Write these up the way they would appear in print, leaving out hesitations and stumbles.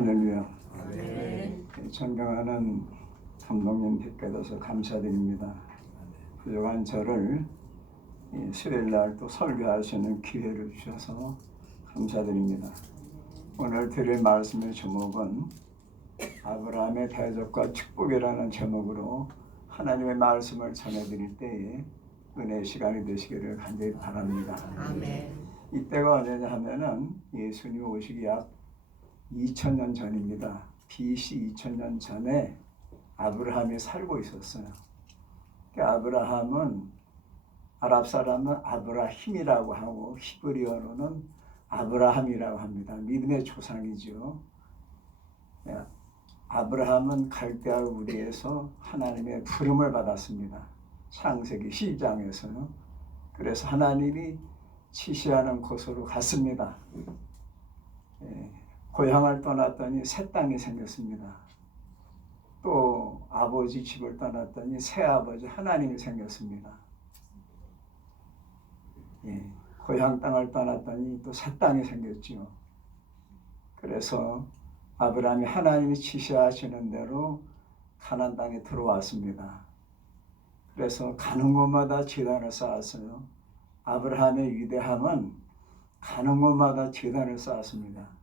할렐루야. 네. 존경하는 감독님께서 감사드립니다. 부족한 저를 수요일날 또 설교할 수 있는 기회를 주셔서 감사드립니다. 오늘 드릴 말씀의 제목은 아브라함의 대적과 축복이라는 제목으로 하나님의 말씀을 전해드릴 때에 은혜의 시간이 되시기를 간절히 바랍니다. 아멘. 이때가 언제냐 하면은 예수님 오시기 약 2000년 전입니다. BC 2000년 전에 아브라함이 살고 있었어요. 아브라함은 아랍 사람은 아브라힘이라고 하고 히브리어로는 아브라함이라고 합니다. 믿음의 조상이죠. 아브라함은 갈대아 우리에서 하나님의 부름을 받았습니다. 창세기 12장에서요. 그래서 하나님이 지시하는 곳으로 갔습니다. 고향을 떠났더니 새 땅이 생겼습니다. 또 아버지 집을 떠났더니 새 아버지 하나님이 생겼습니다. 고향 땅을 떠났더니 또 새 땅이 생겼지요. 그래서 아브라함이 하나님이 지시하시는 대로 가나안 땅에 들어왔습니다. 그래서 가는 곳마다 제단을 쌓았어요. 아브라함의 위대함은 가는 곳마다 제단을 쌓았습니다.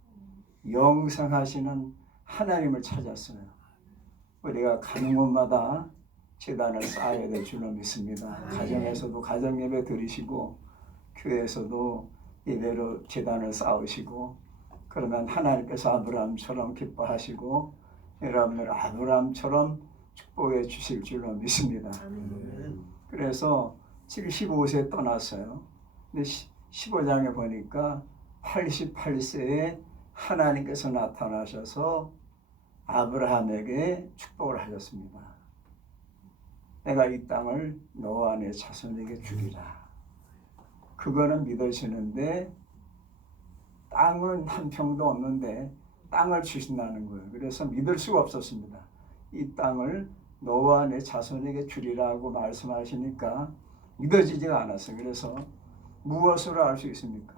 영생하시는 하나님을 찾았어요. 우리가 가는 곳마다 제단을 쌓아야 될 줄로 믿습니다. 가정에서도 가정예배 드리시고 교회에서도 이대로 제단을 쌓으시고 그러면 하나님께서 아브라함처럼 기뻐하시고 여러분들 아브라함처럼 축복해 주실 줄로 믿습니다. 그래서 75세에 떠났어요. 근데 15장에 보니까 88세에 하나님께서 나타나셔서 아브라함에게 축복을 하셨습니다. 내가 이 땅을 너와 네 자손에게 주리라. 그거는 믿으시는데 땅은 한 평도 없는데 땅을 주신다는 거예요. 그래서 믿을 수가 없었습니다. 이 땅을 너와 내 자손에게 주리라고 말씀하시니까 믿어지지가 않았어요. 그래서 무엇으로 알 수 있습니까?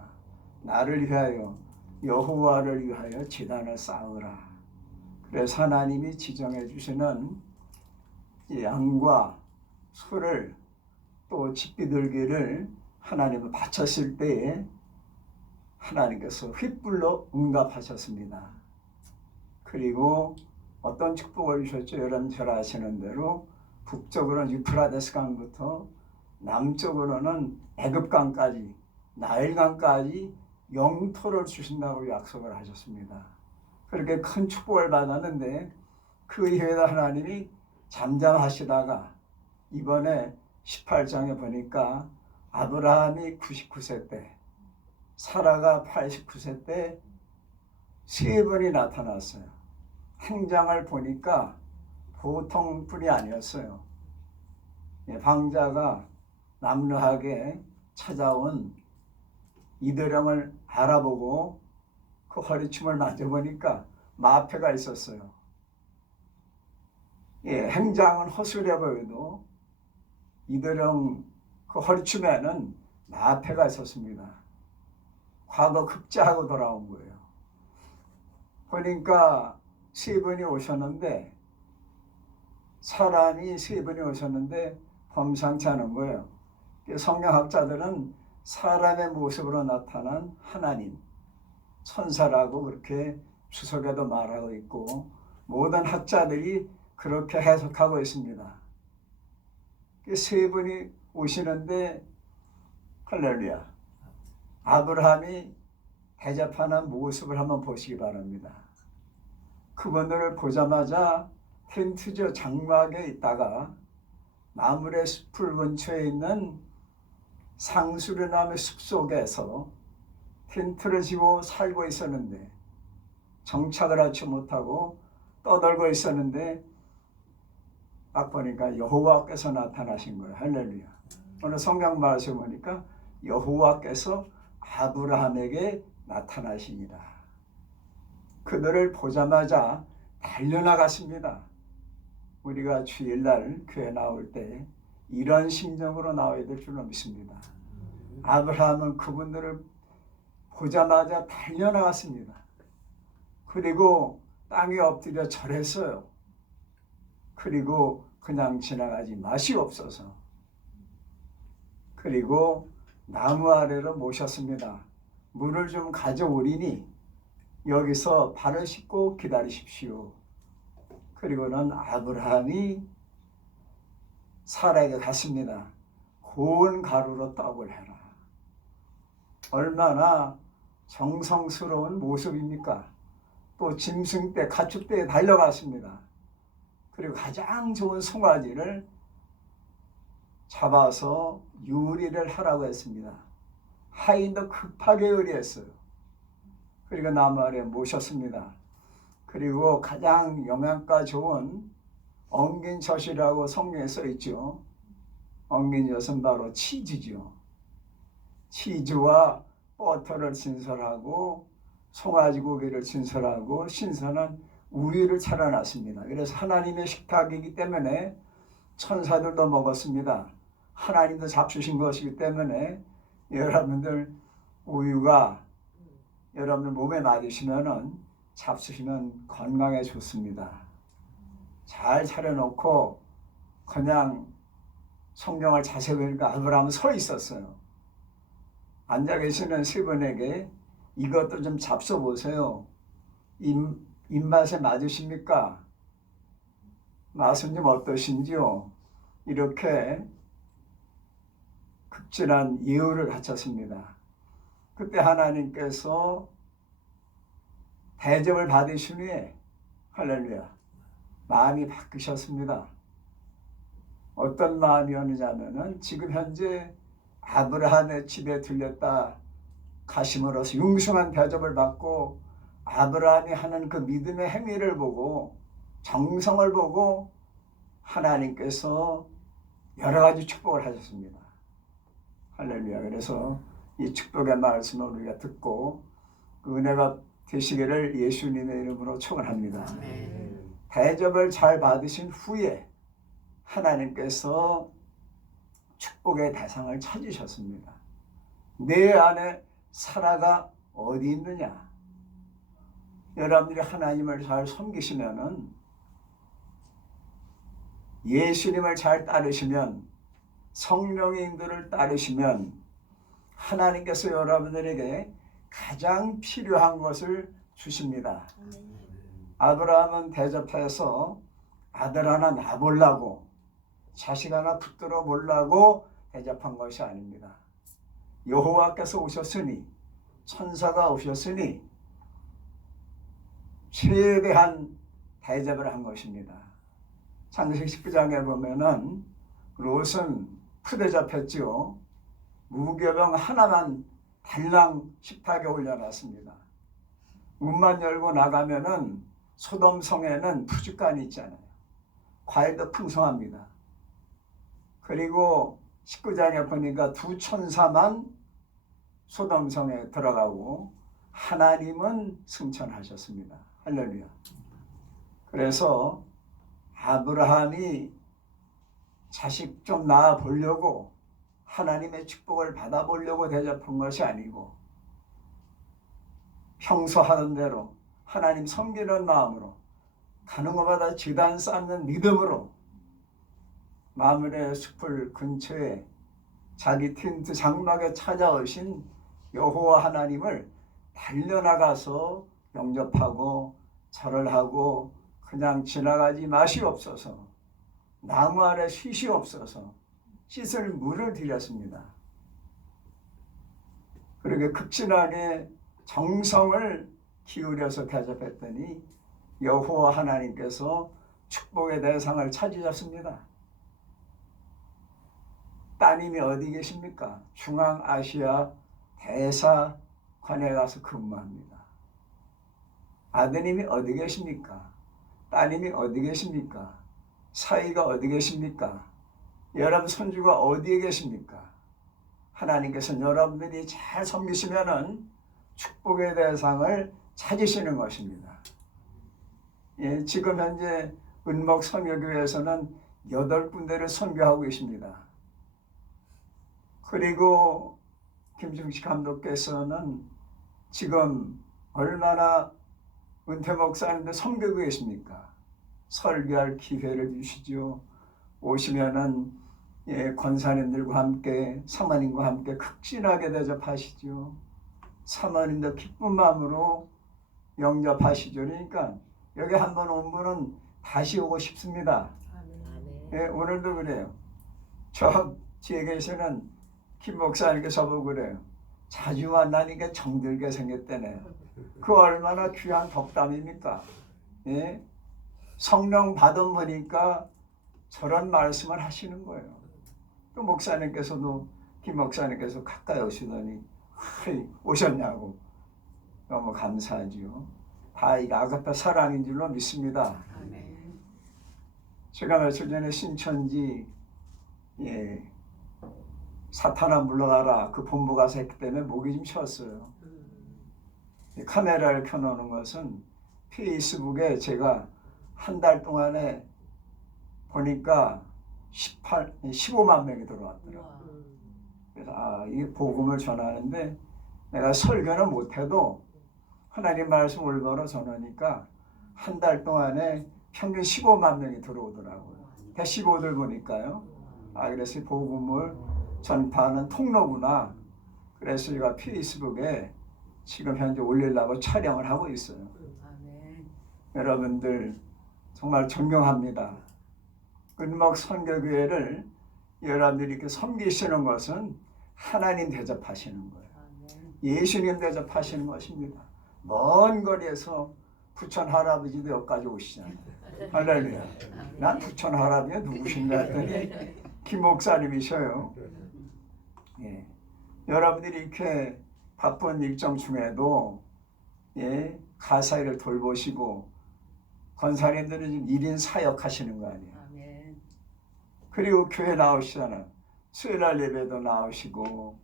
나를 위하여 여호와를 위하여 제단을 쌓으라. 그래서 하나님이 지정해 주시는 양과 소를 또 집비둘기를 하나님을 바쳤을 때에 하나님께서 횃불로 응답하셨습니다. 그리고 어떤 축복을 주셨죠? 여러분 잘 아시는 대로 북쪽으로는 유프라데스 강부터 남쪽으로는 애굽강까지 나일강까지 영토를 주신다고 약속을 하셨습니다. 그렇게 큰 축복을 받았는데 그 이후에 하나님이 잠잠하시다가 이번에 18장에 보니까 아브라함이 99세 때 사라가 89세 때 세 번이 나타났어요. 행장을 보니까 보통 분이 아니었어요. 방자가 남루하게 찾아온 이드령을 알아보고 그 허리춤을 만져보니까 마패가 있었어요. 행장은 허술해 보여도 이드령 그 허리춤에는 마패가 있었습니다. 과거 급제하고 돌아온 거예요. 보니까 세 분이 오셨는데 사람이 세 분이 오셨는데 범상치 않은 거예요. 성경학자들은 사람의 모습으로 나타난 하나님, 천사라고 그렇게 주석에도 말하고 있고 모든 학자들이 그렇게 해석하고 있습니다. 세 분이 오시는데 할렐루야. 아브라함이 대접하는 모습을 한번 보시기 바랍니다. 그분들을 보자마자 텐트저 장막에 있다가 나물의 숲을 근처에 있는 상수리나무 숲속에서 텐트를 지고 살고 있었는데 정착을 하지 못하고 떠들고 있었는데 딱 보니까 여호와께서 나타나신 거예요. 할렐루야. 오늘 성경 말씀 보니까 여호와께서 아브라함에게 나타나시니라. 그들을 보자마자 달려나갔습니다. 우리가 주일날 교회 나올 때 이런 심정으로 나와야 될 줄로 믿습니다. 아브라함은 그분들을 보자마자 달려나갔습니다. 그리고 땅에 엎드려 절했어요. 그리고 그냥 지나가지 마시옵소서. 그리고 나무 아래로 모셨습니다. 물을 좀 가져오리니 여기서 발을 씻고 기다리십시오. 그리고는 아브라함이 사라에게 갔습니다. 고운 가루로 떡을 해라. 얼마나 정성스러운 모습입니까? 또 짐승 떼, 가축 떼에 달려갔습니다. 그리고 가장 좋은 송아지를 잡아서 요리를 하라고 했습니다. 하인도 급하게 요리했어요. 그리고 나무 아래 모셨습니다. 그리고 가장 영양가 좋은 엉긴 젖이라고 성경에 써 있죠. 엉긴 젖은 바로 치즈죠. 치즈와 버터를 진설하고 송아지 고기를 진설하고 신선한 우유를 차려놨습니다. 그래서 하나님의 식탁이기 때문에 천사들도 먹었습니다. 하나님도 잡수신 것이기 때문에 여러분들 우유가 여러분들 몸에 맞으시면은 잡수시면 건강에 좋습니다. 잘 차려놓고 그냥 성경을 자세히 보니까 아브라함은 서 있었어요. 앉아 계시는 세 분에게 이것도 좀 잡숴 보세요. 입맛에 맞으십니까? 맛은 좀 어떠신지요? 이렇게 극진한 예우를 갖췄습니다. 그때 하나님께서 대접을 받으신 후에 할렐루야 마음이 바뀌셨습니다. 어떤 마음이었느냐면은 지금 현재 아브라함의 집에 들렸다 가심으로써 융숭한 대접을 받고 아브라함이 하는 그 믿음의 행위를 보고 정성을 보고 하나님께서 여러 가지 축복을 하셨습니다. 할렐루야. 그래서 이 축복의 말씀을 우리가 듣고 그 은혜가 되시기를 예수님의 이름으로 축원합니다. 대접을 잘 받으신 후에 하나님께서 축복의 대상을 찾으셨습니다. 내 안에 사라가 어디 있느냐? 여러분들이 하나님을 잘 섬기시면은 예수님을 잘 따르시면 성령의 인도를 따르시면 하나님께서 여러분들에게 가장 필요한 것을 주십니다. 아브라함은 대접해서 아들 하나 낳아보려고 자식 하나 붙들어 보려고 대접한 것이 아닙니다. 여호와께서 오셨으니 천사가 오셨으니 최대한 대접을 한 것입니다. 창세기 19장에 보면은 롯은 푸대접했지요. 무교병 하나만 달랑 식탁에 올려놨습니다. 문만 열고 나가면은 소돔 성에는 푸주간이 있잖아요. 과일도 풍성합니다. 그리고 19장에 보니까 두 천사만 소돔 성에 들어가고 하나님은 승천하셨습니다. 할렐루야. 그래서 아브라함이 자식 좀 낳아 보려고 하나님의 축복을 받아보려고 대접한 것이 아니고 평소 하던 대로 하나님 섬기는 마음으로 가는 것마다 지단 쌓는 믿음으로 마므레 숲을 근처에 자기 텐트 장막에 찾아오신 여호와 하나님을 달려나가서 영접하고 절을 하고 그냥 지나가지 마시옵소서. 나무 아래 쉬시옵소서. 씻을 물을 드렸습니다. 그렇게 극진하게 정성을 기울여서 대접했더니 여호와 하나님께서 축복의 대상을 찾으셨습니다. 따님이 어디 계십니까? 중앙아시아 대사관에 가서 근무합니다. 아드님이 어디 계십니까? 따님이 어디 계십니까? 사위가 어디 계십니까? 여러분 손주가 어디에 계십니까? 하나님께서는 여러분들이 잘 섬기시면은 축복의 대상을 찾으시는 것입니다. 예, 지금 현재 은목 선교교회에서는 8군데를 선교하고 계십니다. 그리고 김중식 감독께서는 지금 얼마나 은퇴 목사님들 섬기고 계십니까? 설교할 기회를 주시죠. 오시면은 권사님들과 함께 사모님과 함께 극진하게 대접하시죠. 사모님도 기쁜 마음으로 영접하시죠. 그러니까 여기 한번 온 분은 다시 오고 싶습니다. 아멘. 오늘도 그래요. 저 뒤에 계시는 김 목사님께 저보고 그래요. 자주 만나니까 정들게 생겼다네. 그 얼마나 귀한 덕담입니까? 예? 성령 받은 분이니까 저런 말씀을 하시는 거예요. 또 목사님께서도 김 목사님께서 가까이 오시더니 오셨냐고 너무 감사하지요. 다 이 아가페 사랑인 줄로 믿습니다. 아멘. 제가 며칠 전에 신천지 사탄아 물러가라 그 본부 가서 했기 때문에 목이 좀 쉬었어요. 카메라를 켜놓는 것은 페이스북에 제가 한 달 동안에 보니까 15만 명이 들어왔더라고요. 그래서 이 복음을 전하는데 내가 설교는 못해도 하나님 말씀 올바로 전하니까 한 달 동안에 평균 15만 명이 들어오더라고요. 대시보들 보니까요. 그래서 복음을 전파하는 통로구나. 그래서 제가 페이스북에 지금 현재 올리려고 촬영을 하고 있어요. 아멘. 여러분들 정말 존경합니다. 은목 선교교회를 여러분들이 이렇게 섬기시는 것은 하나님 대접하시는 거예요. 아멘. 예수님 대접하시는 것입니다. 먼 거리에서 부천 할아버지도 여기까지 오시잖아요. 할렐루야. 난 부천 할아버지가 누구신가 했더니 김 목사님이셔요. 예. 여러분들이 이렇게 바쁜 일정 중에도 가사일을 돌보시고 권사님들은 지금 1인 사역하시는 거 아니에요. 아멘. 그리고 교회 나오시잖아요. 수요일날 예배도 나오시고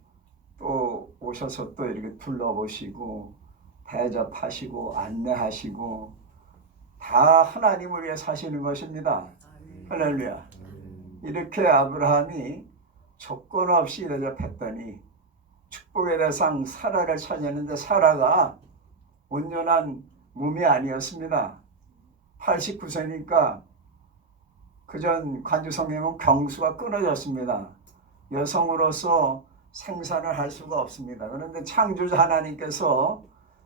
또 오셔서 또 이렇게 둘러보시고 대접하시고 안내하시고 다 하나님을 위해 사시는 것입니다. 아멘. 할렐루야. 이렇게 아브라함이 조건 없이 대접했더니 축복의 대상 사라를 찾았는데 사라가 온전한 몸이 아니었습니다. 89세니까 그전 관주성경은 경수가 끊어졌습니다. 여성으로서 생산을 할 수가 없습니다. 그런데 창조자 하나님께서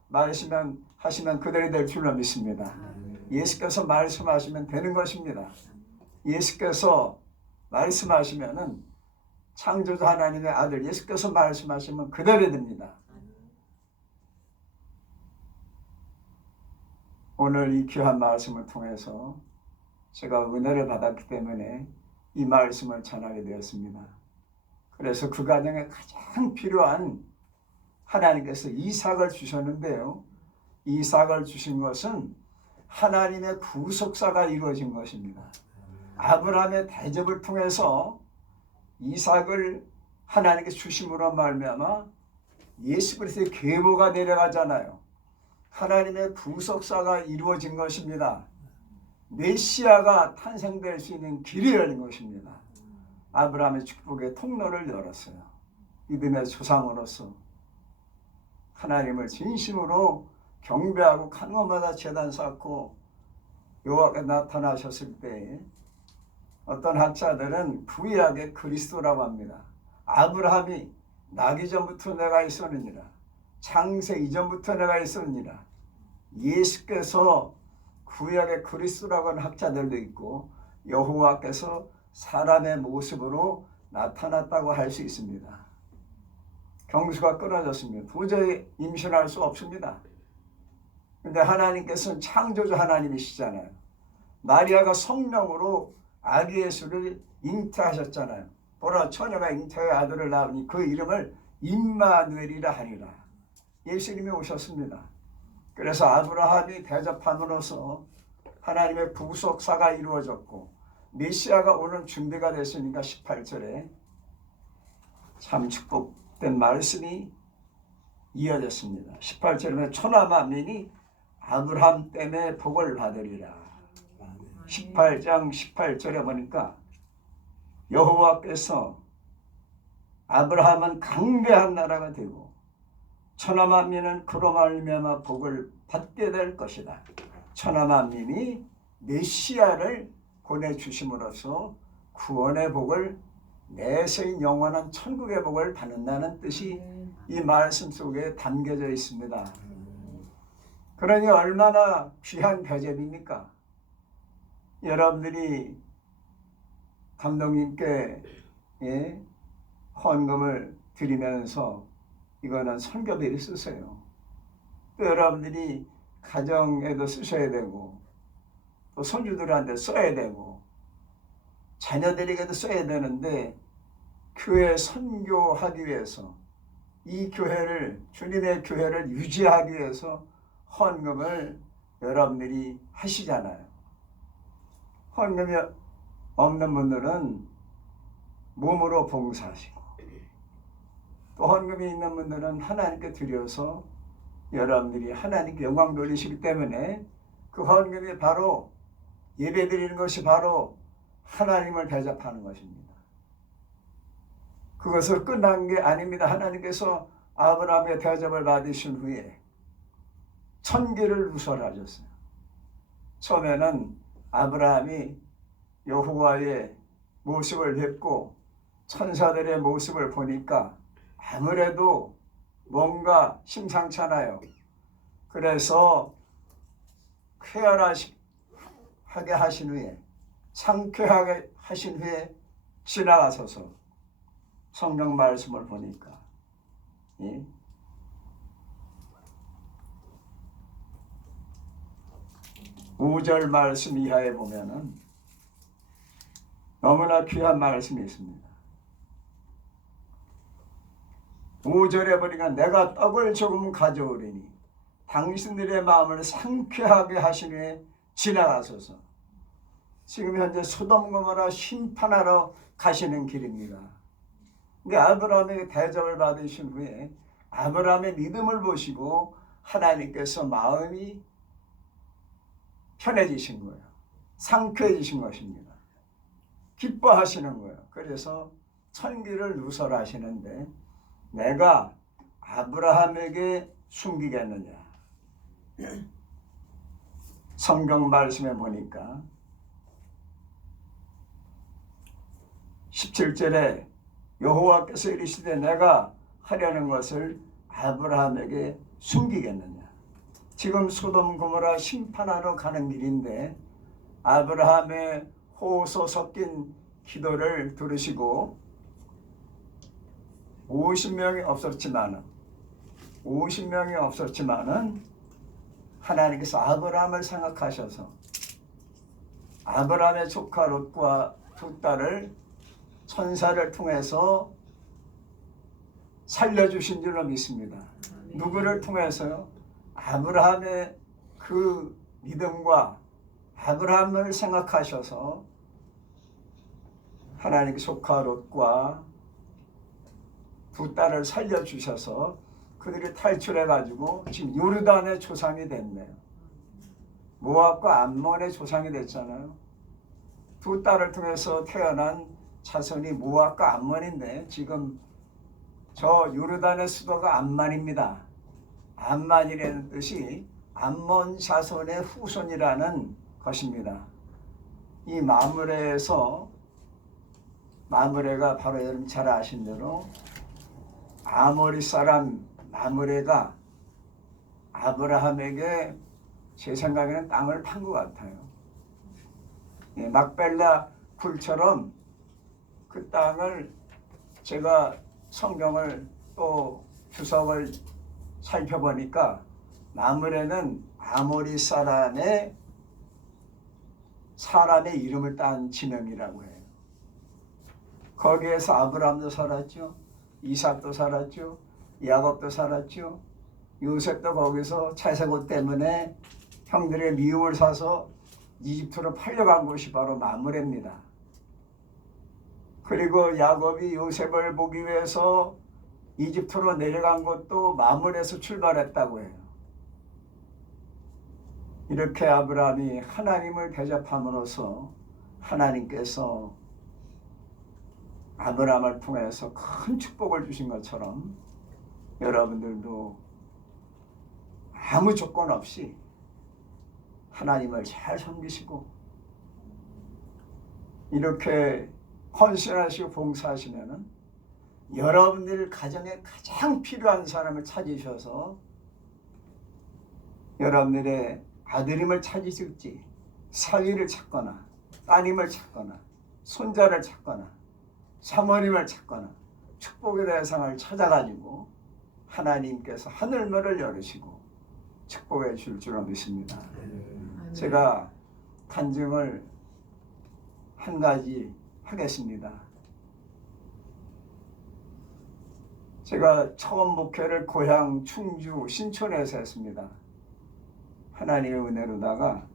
말씀하시면 그대로 될 줄로 믿습니다. 예수께서 말씀하시면 되는 것입니다. 예수께서 말씀하시면은 창조자 하나님의 아들 예수께서 말씀하시면 그대로 됩니다. 오늘 이 귀한 말씀을 통해서 제가 은혜를 받았기 때문에 이 말씀을 전하게 되었습니다. 그래서 그 가정에 가장 필요한 하나님께서 이삭을 주셨는데요. 이삭을 주신 것은 하나님의 구속사가 이루어진 것입니다. 아브라함의 대접을 통해서 이삭을 하나님께 주심으로 말미암아 예수 그리스도의 계보가 내려가잖아요. 하나님의 구속사가 이루어진 것입니다. 메시아가 탄생될 수 있는 길이 열린 것입니다. 아브라함의 축복의 통로를 열었어요. 믿음의 조상으로서 하나님을 진심으로 경배하고 간구마다 제단 쌓고 여호와가 나타나셨을 때 어떤 학자들은 구약의 그리스도라고 합니다. 아브라함이 나기 전부터 내가 있었느니라. 창세 이전부터 내가 있었느니라. 예수께서 구약의 그리스도라고 하는 학자들도 있고 여호와께서 사람의 모습으로 나타났다고 할 수 있습니다. 경수가 끊어졌으면 도저히 임신할 수 없습니다. 그런데 하나님께서는 창조주 하나님이시잖아요. 마리아가 성령으로 아기 예수를 잉태하셨잖아요. 보라 처녀가 잉태의 아들을 낳으니 그 이름을 임마누엘이라 하니라. 예수님이 오셨습니다. 그래서 아브라함이 대접함으로써 하나님의 구속사가 이루어졌고 메시아가 오는 준비가 됐으니까 18절에 참 축복된 말씀이 이어졌습니다. 18절에 천하 만민이 아브라함 때문에 복을 받으리라. 18장 18절에 보니까 여호와께서 아브라함은 강대한 나라가 되고 천하만민은 그로 말미암아 복을 받게 될 것이다. 천하만민이 메시아를 보내주심으로써 구원의 복을, 내세인 영원한 천국의 복을 받는다는 뜻이 이 말씀 속에 담겨져 있습니다. 그러니 얼마나 귀한 배접입니까? 여러분들이 감독님께 헌금을 드리면서 이거는 선교비를 쓰세요. 또 여러분들이 가정에도 쓰셔야 되고 또 손주들한테 써야 되고 자녀들에게도 써야 되는데 교회 선교하기 위해서 이 교회를, 주님의 교회를 유지하기 위해서 헌금을 여러분들이 하시잖아요. 헌금이 없는 분들은 몸으로 봉사하시고 또 헌금이 있는 분들은 하나님께 드려서 여러분들이 하나님께 영광 돌리시기 때문에 그 헌금이 바로 예배드리는 것이 바로 하나님을 대접하는 것입니다. 그것을 끝난 게 아닙니다. 하나님께서 아브라함의 대접을 받으신 후에 천기를 누설하셨어요. 처음에는 아브라함이 여호와의 모습을 뵙고 천사들의 모습을 보니까 아무래도 뭔가 심상찮아요. 그래서 쾌활하게 하신 후에, 상쾌하게 하신 후에 지나가셔서 성경 말씀을 보니까 5절 말씀 이하에 보면은 너무나 귀한 말씀이 있습니다. 5절에 보니까 내가 떡을 조금 가져오리니 당신들의 마음을 상쾌하게 하신 후에 지나가소서. 지금 현재 소돔 고모라 심판하러 가시는 길입니다. 근데 아브라함에게 대접을 받으신 후에 아브라함의 믿음을 보시고 하나님께서 마음이 편해지신 거예요. 상쾌해지신 것입니다. 기뻐하시는 거예요. 그래서 천기를 누설하시는데 내가 아브라함에게 숨기겠느냐. 성경 말씀에 보니까 17절에 여호와께서 이르시되 내가 하려는 것을 아브라함에게 숨기겠느냐. 지금 소돔 고모라 심판하러 가는 길인데 아브라함의 호소 섞인 기도를 들으시고 50명이 없었지만은 하나님께서 아브라함을 생각하셔서 아브라함의 조카 롯과 두 딸을 천사를 통해서 살려주신 줄로 믿습니다. 누구를 통해서요? 아브라함의 그 믿음과 아브라함을 생각하셔서 하나님의 조카 롯과 두 딸을 살려주셔서 그들이 탈출해가지고 지금 요르단의 조상이 됐네요. 모압과 암몬의 조상이 됐잖아요. 두 딸을 통해서 태어난 자손이 모압과 암몬인데 지금 저 요르단의 수도가 암만입니다. 암만이라는 뜻이 암몬 자손의 후손이라는 것입니다. 이 마므레가 바로 여러분 잘 아신 대로 아모리 사람 마므레가 아브라함에게 제 생각에는 땅을 판 것 같아요. 막벨라 굴처럼 그 땅을 제가 성경을 또 주석을 살펴보니까 마므레는 아모리 사람의 이름을 딴 지명이라고 해요. 거기에서 아브라함도 살았죠. 이삭도 살았죠. 야곱도 살았죠. 요셉도 거기서 채색옷 때문에 형들의 미움을 사서 이집트로 팔려간 곳이 바로 마므레입니다. 그리고 야곱이 요셉을 보기 위해서 이집트로 내려간 것도 마므레에서 출발했다고 해요. 이렇게 아브라함이 하나님을 대접함으로써 하나님께서 아브라함을 통해서 큰 축복을 주신 것처럼 여러분들도 아무 조건 없이 하나님을 잘 섬기시고 이렇게 헌신하시고 봉사하시면은 여러분들 가정에 가장 필요한 사람을 찾으셔서 여러분들의 아들임을 찾으실지 사위를 찾거나 따님을 찾거나 손자를 찾거나 사모님을 찾거나 축복의 대상을 찾아가지고 하나님께서 하늘문을 열으시고 축복해 줄 줄로 믿습니다. 제가 간증을 한 가지 하겠습니다. 제가 처음 목회를 고향 충주 신촌에서 했습니다. 하나님의 은혜로다가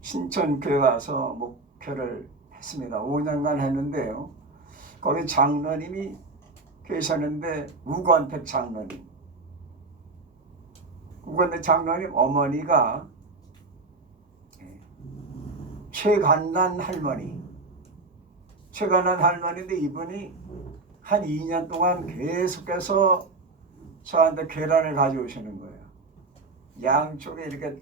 신촌교회 가서 목회를 했습니다. 5년간 했는데요. 거기 장로님이 계셨는데 우건택 장로님. 우건택 장로님 어머니가 최간난 할머니. 최간난 할머니인데 이분이 한 2년 동안 계속해서 저한테 계란을 가져오시는 거예요. 양쪽에 이렇게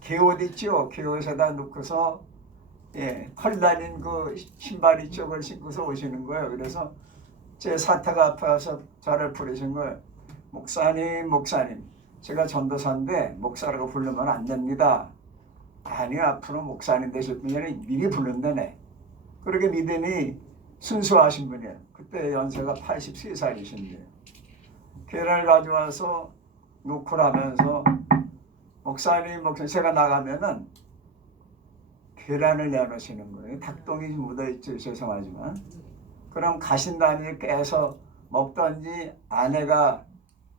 개옷 있죠? 개옷에다 놓고서 털 달린 그 신발 이쪽을 신고서 오시는 거예요. 그래서 제 사태가 아파서 저를 부르신 거예요. 목사님, 목사님. 제가 전도사인데 목사라고 부르면 안 됩니다. 아니, 앞으로 목사님 되실 분이 미리 부른다네. 그렇게 믿음이 순수하신 분이에요. 그때 연세가 83살이신데요. 계란을 가져와서 놓고 하면서 목사님, 제가 나가면은 계란을 내놓으시는 거예요. 닭똥이 묻어있죠. 죄송하지만. 그럼 가신 다음에 깨서 먹던지 아내가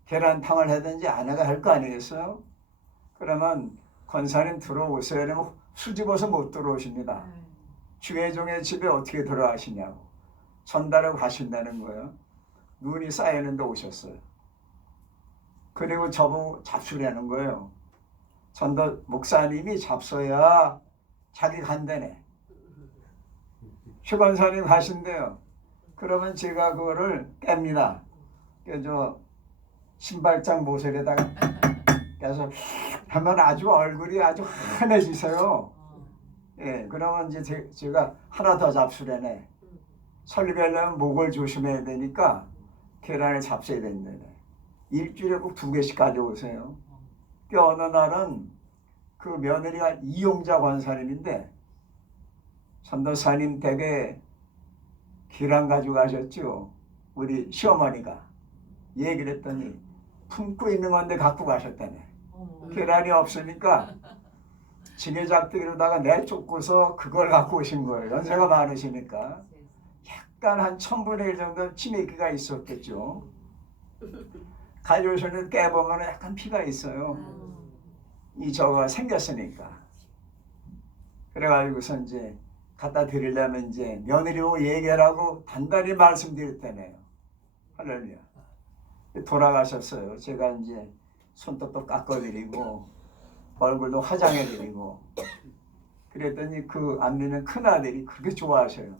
계란탕을 하든지 아내가 할 거 아니겠어요? 그러면 권사님 들어오세요. 이러면 수집어서 못 들어오십니다. 주회종의 집에 어떻게 들어가시냐고. 전달하고 가신다는 거예요. 눈이 쌓이는데 오셨어요. 그리고 저보고 잡수라는 거예요. 전도 목사님이 잡숴야 자기 간다네. 휴관사님 가신대요. 그러면 제가 그거를 깹니다. 그래서 신발장 모서리에다가 그래서 하면 아주 얼굴이 아주 환해지세요. 예, 그러면 이제 제가 하나 더 잡수래네. 설립하려면 목을 조심해야 되니까 계란을 잡숴야 된다네. 일주일에 꼭 2개씩 가져오세요. 그 어느 날은 그 며느리가 이용자 권사님인데 전도사님 댁에 계란 가져가셨죠. 우리 시어머니가 얘기를 했더니 품고 있는 건데 갖고 가셨다네. 계란이 없으니까 지게잡기로다가 내쫓고서 그걸 갖고 오신 거예요. 연세가 많으시니까 약간 한 1000분의 1 정도 치매기가 있었겠죠. 가져오시는 깨보면 약간 피가 있어요. 이 저거 생겼으니까. 그래가지고서 이제 갖다 드리려면 이제 며느리하고 얘기하라고 단단히 말씀드릴 때네요. 할렐루야. 돌아가셨어요. 제가 이제 손톱도 깎아드리고 얼굴도 화장해드리고 그랬더니 그 안미는 큰아들이 그렇게 좋아하셔요.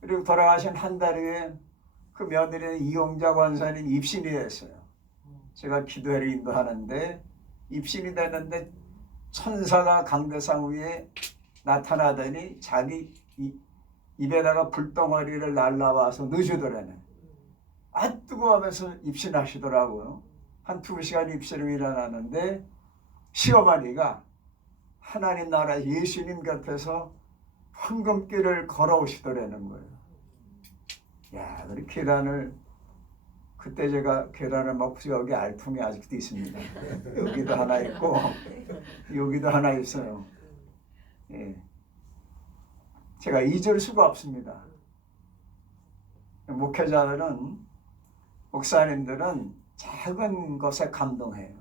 그리고 돌아가신 한 달 후에 그 며느리는 이용자 권사님 입신이 됐어요. 제가 기도회를 인도하는데 입신이 되는데 천사가 강대상 위에 나타나더니 자기 입에다가 불덩어리를 날라와서 넣어주더라네. 아 뜨거워하면서 입신하시더라고요. 한 2시간 입신을 일어나는데 시어머니가 하나님 나라 예수님 곁에서 황금길을 걸어오시더라는 거예요. 야, 우리 계란을 그때 제가 계란을 먹고 여기 알통이 아직도 있습니다. 여기도 하나 있고 여기도 하나 있어요. 예. 제가 잊을 수가 없습니다. 목회자들은 목사님들은 작은 것에 감동해요.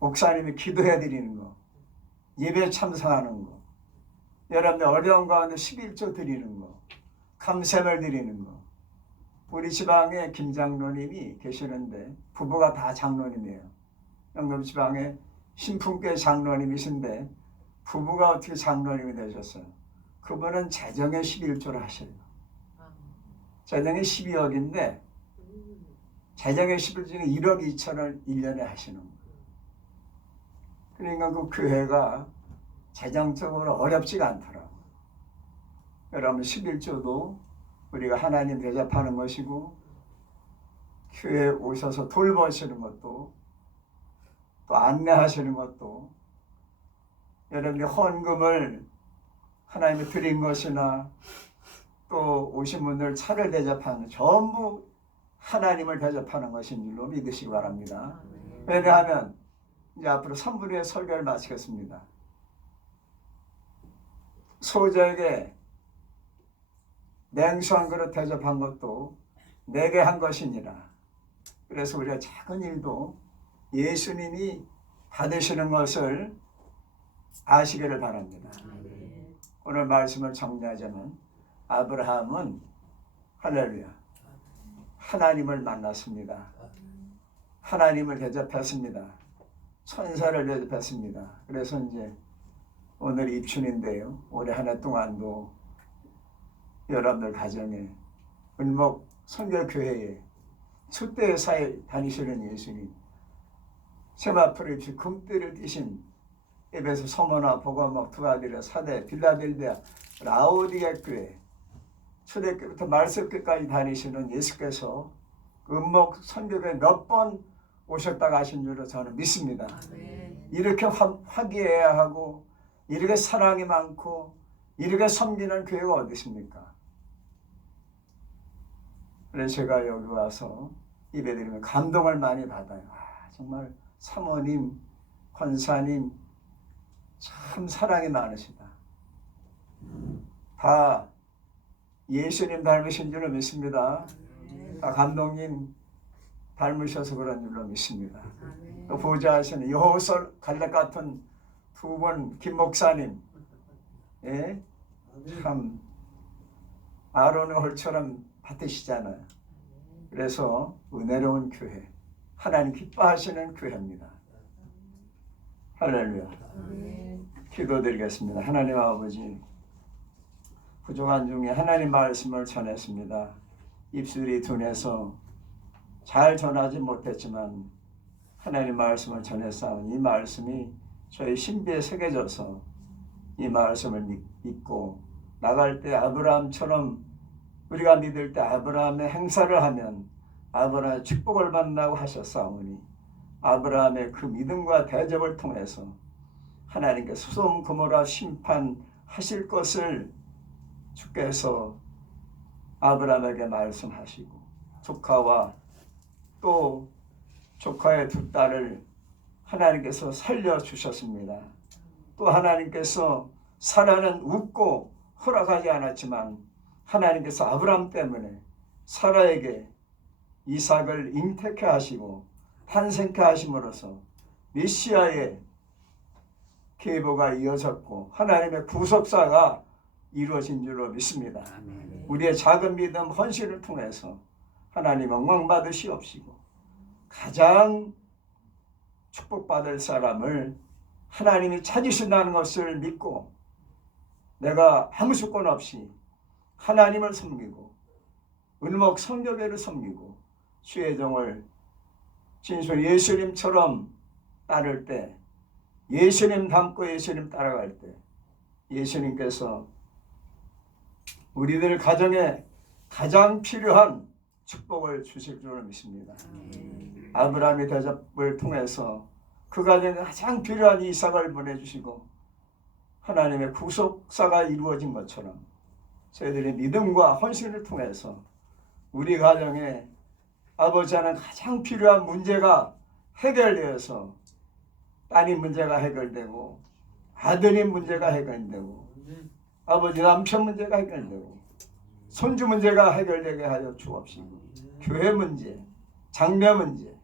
목사님이 기도해 드리는 거, 예배 참석하는 거, 여러분들 어려운 가운데 11조 드리는 거, 감샘을 드리는 거. 우리 지방에 김 장로님이 계시는데 부부가 다 장로님이에요. 영남 지방에 신풍교회 장로님이신데 부부가 어떻게 장로님이 되셨어요? 그분은 재정에 11조를 하셔요. 재정이 12억인데 재정의 10일 중에 1억 2천을 1년에 하시는 거예요. 그러니까 그 교회가 재정적으로 어렵지가 않더라고요. 여러분 11조도 우리가 하나님 대접하는 것이고 교회에 오셔서 돌보시는 것도 또 안내하시는 것도 여러분이 헌금을 하나님이 드린 것이나 또 오신 분들 차를 대접하는 전부 하나님을 대접하는 것인 줄로 믿으시기 바랍니다. 왜냐하면 이제 앞으로 3분의 설교를 마치겠습니다. 소저에게 냉수 한 그릇 대접한 것도 내게 한 것이니라. 그래서 우리가 작은 일도 예수님이 받으시는 것을 아시기를 바랍니다. 오늘 말씀을 정리하자면 아브라함은 할렐루야 하나님을 만났습니다. 하나님을 대접했습니다. 천사를 대접했습니다. 그래서 이제 오늘 입춘인데요. 올해 한 해 동안도 여러분들 가정에 은목 선교교회에 숫대사에 다니시는 예수님 세마포를 입시 금띠를 띠신 에베소 서머나 보고막 두아디라 사대 빌라델비아 라오디게 교회 초대교회부터 말씀교회까지 다니시는 예수께서 은목 선교교회 몇 번 오셨다 가신 줄로 저는 믿습니다. 이렇게 화기애애야 하고 이렇게 사랑이 많고 이렇게 섬기는 교회가 어디 있습니까? 그래서 제가 여기 와서 예배드리면 감동을 많이 받아요. 정말 사모님, 권사님 참 사랑이 많으시다. 다 예수님 닮으신 줄로 믿습니다. 다 감독님 닮으셔서 그런 줄로 믿습니다. 또 보좌하시는 여호설 갈렙 같은 두 분 김 목사님, 예? 참 아론의 홀처럼 받으시잖아요. 그래서 은혜로운 교회, 하나님 기뻐하시는 교회입니다. 할렐루야. 기도드리겠습니다. 하나님 아버지, 부족한 중에 하나님 말씀을 전했습니다. 입술이 둔해서 잘 전하지 못했지만 하나님 말씀을 전했사오니 이 말씀이 저희 신비에 새겨져서 이 말씀을 믿고 나갈 때 아브라함처럼 우리가 믿을 때 아브라함의 행사를 하면 아브라함의 축복을 받는다고 하셨사오니 아브라함의 그 믿음과 대접을 통해서 하나님께서 소돔 고모라 심판하실 것을 주께서 아브라함에게 말씀하시고 조카와 또 조카의 두 딸을 하나님께서 살려주셨습니다. 또 하나님께서 사라는 웃고 허락하지 않았지만 하나님께서 아브라함 때문에 사라에게 이삭을 잉태케 하시고 탄생케 하심으로써 메시아의 계보가 이어졌고 하나님의 구속사가 이루어진 줄로 믿습니다. 우리의 작은 믿음 헌신을 통해서 하나님 영광 받으시옵시고 가장 축복받을 사람을 하나님이 찾으신다는 것을 믿고 내가 아무 조건 없이 하나님을 섬기고 은목 성교회를 섬기고 주의 종을 진솔 예수님처럼 따를 때 예수님 닮고 예수님 따라갈 때 예수님께서 우리들 가정에 가장 필요한 축복을 주실 줄로 믿습니다. 아브라함의 대접을 통해서 그 가정에 가장 필요한 이삭을 보내주시고 하나님의 구속사가 이루어진 것처럼 저희들의 믿음과 헌신을 통해서 우리 가정에 아버지와는 가장 필요한 문제가 해결되어서 따님 문제가 해결되고 아드님 문제가 해결되고 아버지 남편 문제가 해결되고 손주 문제가 해결되게 하여 주옵시고 교회 문제, 장래 문제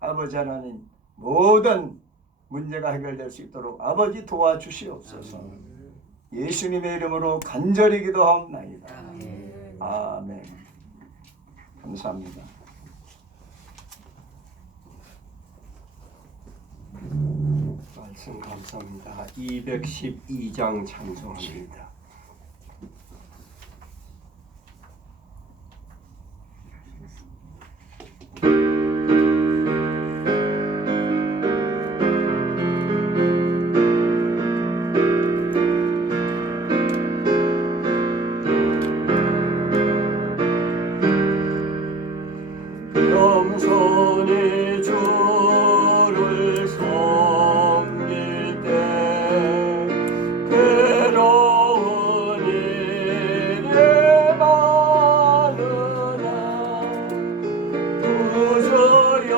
아버지 하나님 모든 문제가 해결될 수 있도록 아버지 도와주시옵소서. 예수님의 이름으로 간절히 기도하옵나이다. 아멘. 감사합니다. 말씀 감사합니다. 212장 찬송합니다. 전에 주